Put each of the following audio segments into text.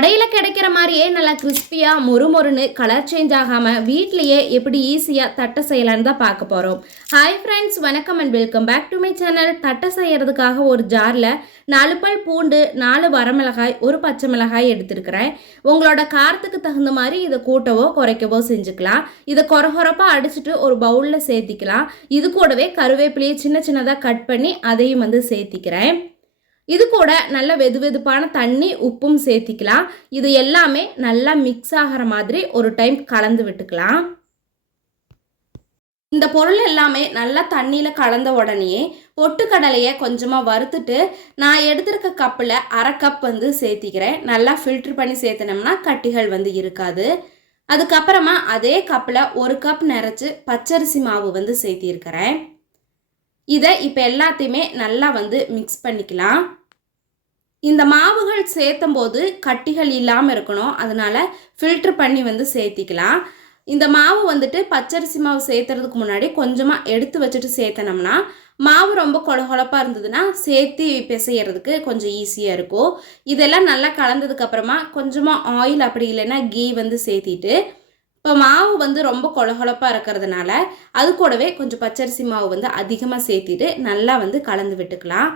கடையில் கிடைக்கிற மாதிரியே நல்லா கிறிஸ்பியாக மொறுமொறுன்னு கலர் சேஞ்ச் ஆகாமல் வீட்லேயே எப்படி ஈஸியாக தட்டை செய்யலான்னு தான் பார்க்க போகிறோம். ஹாய் ஃப்ரெண்ட்ஸ், வணக்கம் and welcome back to my channel. தட்டை செய்கிறதுக்காக ஒரு ஜாரில் 4 பல் பூண்டு, 4 வரமிளகாய், 1 பச்சை மிளகாய் எடுத்துருக்கிறேன். உங்களோட காரத்துக்கு தகுந்த மாதிரி இதை கூட்டவோ குறைக்கவோ செஞ்சுக்கலாம். இதை கொரகொரப்பாக அடிச்சுட்டு ஒரு பவுலில் சேர்த்திக்கலாம். இது கூடவே கருவேப்பிலையை சின்ன சின்னதாக கட் பண்ணி அதையும் சேர்த்திக்கிறேன். இது கூட நல்ல வெதுவெதுப்பான தண்ணி, உப்பும் சேர்த்திக்கலாம். இது எல்லாமே நல்லா மிக்ஸ் ஆகிற மாதிரி ஒரு டைம் கலந்து விட்டுக்கலாம். இந்த பொருள் எல்லாமே நல்லா தண்ணியில் கலந்த உடனே பொட்டுக்கடலையை கொஞ்சமாக வறுத்துட்டு நான் எடுத்திருக்க கப்பில் 1/2 கப் சேர்த்திக்கிறேன். நல்லா ஃபில்ட்ரு பண்ணி சேர்த்தினோம்னா கட்டிகள் இருக்காது. அதுக்கப்புறமா அதே கப்பில் 1 கப் நிறைச்சி பச்சரிசி மாவு சேர்த்திருக்கிறேன். இதை இப்போ எல்லாத்தையுமே நல்லா மிக்ஸ் பண்ணிக்கலாம். இந்த மாவுகள் சேர்த்தும் போது கட்டிகள் இல்லாமல் இருக்கணும், அதனால் ஃபில்ட்ரு பண்ணி சேர்த்திக்கலாம். இந்த மாவு பச்சரிசி மாவு சேர்த்துறதுக்கு முன்னாடி கொஞ்சமாக எடுத்து வச்சுட்டு சேர்த்தனோம்னா மாவு ரொம்ப கொழகொழப்பாக இருந்ததுன்னா சேர்த்து பிசைகிறதுக்கு கொஞ்சம் ஈஸியாக இருக்கும். இதெல்லாம் நல்லா கலந்ததுக்கப்புறமா கொஞ்சமாக ஆயில் அப்படி இல்லைன்னா கீ சேர்த்திட்டு இப்போ மாவு ரொம்ப கொழகொழப்பாக இருக்கிறதுனால அது கூடவே கொஞ்சம் பச்சரிசி மாவு அதிகமாக சேர்த்திட்டு நல்லா கலந்து விட்டுக்கலாம்.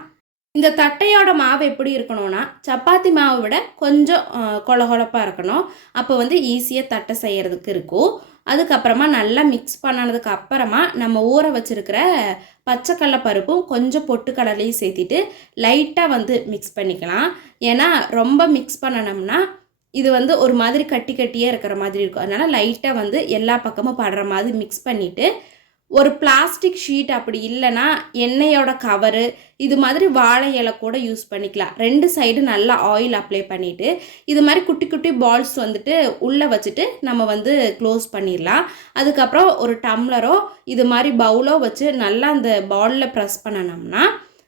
இந்த தட்டையோட மாவு எப்படி இருக்கணும்னா சப்பாத்தி மாவை விட கொஞ்சம் கொழகொழப்பாக இருக்கணும். அப்போ ஈஸியாக தட்டை செய்கிறதுக்கு இருக்கும். அதுக்கப்புறமா நல்லா மிக்ஸ் பண்ணதுக்கு அப்புறமா நம்ம ஊற வச்சுருக்கிற பச்சைக்கடலை பருப்பும் கொஞ்சம் பொட்டுக்கடலையும் சேர்த்திட்டு லைட்டாக மிக்ஸ் பண்ணிக்கலாம். ஏன்னா ரொம்ப மிக்ஸ் பண்ணணும்னா இது ஒரு மாதிரி கட்டி கட்டியாக இருக்கிற மாதிரி இருக்கும். அதனால் லைட்டாக எல்லா பக்கமும் படுற மாதிரி மிக்ஸ் பண்ணிவிட்டு ஒரு பிளாஸ்டிக் ஷீட் அப்படி இல்லைன்னா எண்ணெயோட கவரு இது மாதிரி வாழை இலை கூட யூஸ் பண்ணிக்கலாம். 2 சைடு நல்லா ஆயில் அப்ளை பண்ணிவிட்டு இது மாதிரி குட்டி குட்டி பால்ஸ் உள்ளே வச்சுட்டு நம்ம க்ளோஸ் பண்ணிடலாம். அதுக்கப்புறம் ஒரு டம்ளரோ இது மாதிரி பவுலோ வச்சு நல்லா அந்த பாலில் ப்ரெஸ் பண்ணனோம்னா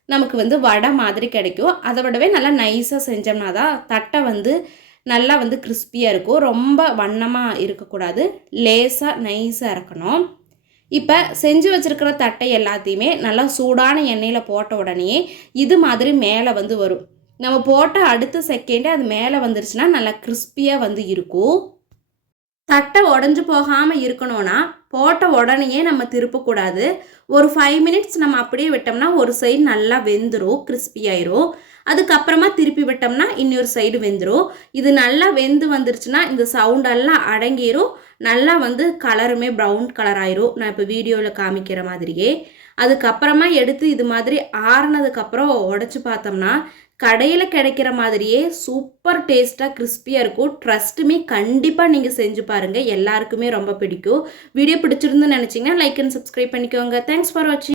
நமக்கு வடை மாதிரி கிடைக்கும். அதை விடவே நல்லா நைஸாக செஞ்சோம்னா தான் தட்டை நல்லா கிறிஸ்பியாக இருக்கும். ரொம்ப வண்ணமாக இருக்கக்கூடாது, லேசாக நைஸாக இருக்கணும். இப்போ செஞ்சு வச்சுருக்கிற தட்டை எல்லாத்தையுமே நல்லா சூடான எண்ணெயில் போட்ட உடனே இது மாதிரி மேலே வரும். நம்ம போட்ட அடுத்த செகண்டே அது மேலே வந்துருச்சுன்னா நல்லா கிறிஸ்பியாக இருக்கும். தட்டை உடஞ்சி போகாமல் இருக்கணும்னா போட்ட உடனேயே நம்ம திருப்பக்கூடாது. ஒரு 5 மினிட்ஸ் நம்ம அப்படியே விட்டோம்னா ஒரு சைடு நல்லா வெந்துடும், கிறிஸ்பி ஆயிரும். அதுக்கப்புறமா திருப்பி விட்டோம்னா இன்னொரு சைடு வெந்துடும். இது நல்லா வெந்து வந்துருச்சுன்னா இந்த சவுண்டெல்லாம் அடங்கிடும். நல்லா கலருமே ப்ரௌன் கலர் ஆயிரும். நான் இப்போ வீடியோவில் காமிக்கிற மாதிரியே. அதுக்கப்புறமா எடுத்து இது மாதிரி ஆறுனதுக்கப்புறம் உடச்சி பார்த்தோம்னா கடையில் கிடைக்கிற மாதிரியே சூப்பர் டேஸ்ட்டாக கிறிஸ்பியாக இருக்கும். ட்ரஸ்ட்டுமே கண்டிப்பாக நீங்கள் செஞ்சு பாருங்கள், எல்லாருக்குமே ரொம்ப பிடிக்கும். வீடியோ பிடிச்சிருந்துன்னு நினச்சிங்கன்னா லைக் அண்ட் சப்ஸ்கிரைப் பண்ணிக்கோங்க. தேங்க்ஸ் ஃபார் வாட்சிங்.